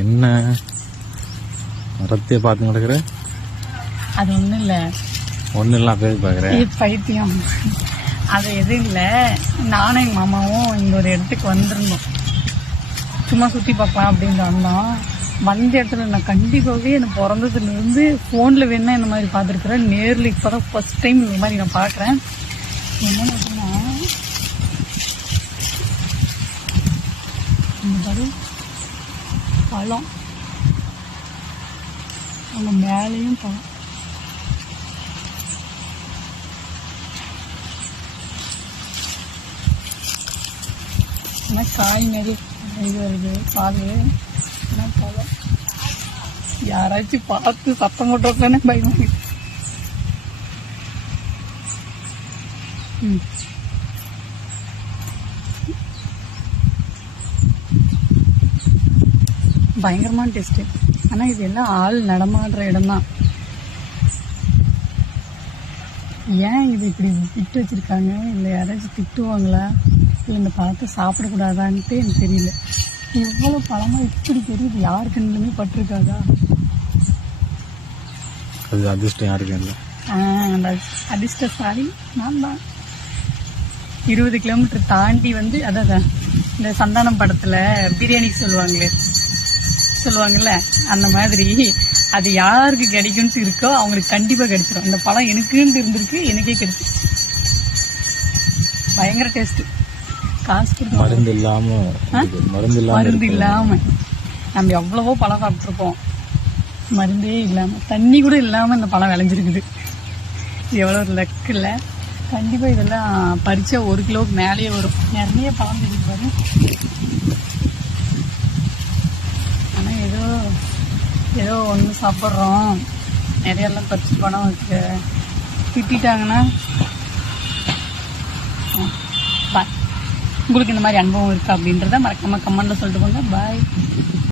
என்ன மரத்தையே பார்த்து நடக்கிற? அது ஒன்றும் இல்லை. ஒன்றும் இல்லை பேர் பார்க்குறேன். பைத்தியம். அது எதுவும் இல்லை. நானும் எங்கள் மாமாவும் இங்கே ஒரு இடத்துக்கு வந்திருந்தோம். சும்மா சுற்றி பார்க்கலாம் அப்படின்னு வந்தோம். வந்த இடத்துல நான் கண்டிப்பாகவே எனக்கு பிறந்ததுலேருந்து ஃபோனில் வேணா இந்த மாதிரி பார்த்துருக்குறேன். நேரில் இப்போ தான் ஃபர்ஸ்ட் டைம் இந்த மாதிரி நான் பார்க்குறேன். என்னென்னு அப்படின்னா இந்த மாதிரி பழம், அவங்க மேலேயும் பழம். ஆனால் காய் நிறைய இது வருது பால். ஆனால் பழம் யாராச்சும் பார்த்து சத்தம் போட்டுருக்கானே பயமாக. பயங்கரமான டேஸ்ட்டு. ஆனால் இது எல்லாம் ஆள் நடமாடுற இடம்தான். ஏன் இது இப்படி விட்டு வச்சுருக்காங்க? இல்லை யாராச்சும் திட்டுவாங்களா? இல்லை இந்த பழத்தை சாப்பிடக்கூடாதான்ட்டு எனக்கு தெரியல. எவ்வளோ பழமாக இப்படி தெரியுது. யாரு கண்ணுமே பட்டிருக்காதா? அது அதிர்ஷ்டம் யாருக்கு இல்லை. அந்த அதிர்ஷ்டசாலி நான் தான். 20 கிலோமீட்டர் தாண்டி வந்து அதான் இந்த சந்தானம் படத்தில் பிரியாணி சொல்லுவாங்கல்ல அந்த மாதிரி அது யாருக்கு கிடைக்கும்ட்டு இருக்கோ அவங்களுக்கு கண்டிப்பாக கிடைச்சிடும். இந்த பழம் எனக்குன்ட்டு இருந்திருக்கு, எனக்கே கிடைச்சிருச்சு. பயங்கர டேஸ்ட்டு. காசு மருந்து இல்லாம நம்ம எவ்வளவோ பழம் சாப்பிட்ருப்போம். மருந்தே இல்லாமல், தண்ணி கூட இல்லாமல் இந்த பழம் விளைஞ்சிருக்குது. எவ்வளோ ஒரு லக்கு இல்லை. கண்டிப்பாக இதெல்லாம் பறிச்சா 1 கிலோவுக்கு மேலேயே வரும். நிறைய பழம் தெரியுது பாரு. ஆனால் ஏதோ ஒன்று சாப்பிட்றோம். நிறையெல்லாம் பறிச்சு பணம் வச்சு திட்டாங்கன்னா பாய். உங்களுக்கு இந்த மாதிரி அனுபவம் இருக்கா அப்படின்றத மறக்காம கமெண்ட்ல சொல்லிட்டு போங்க. பாய்.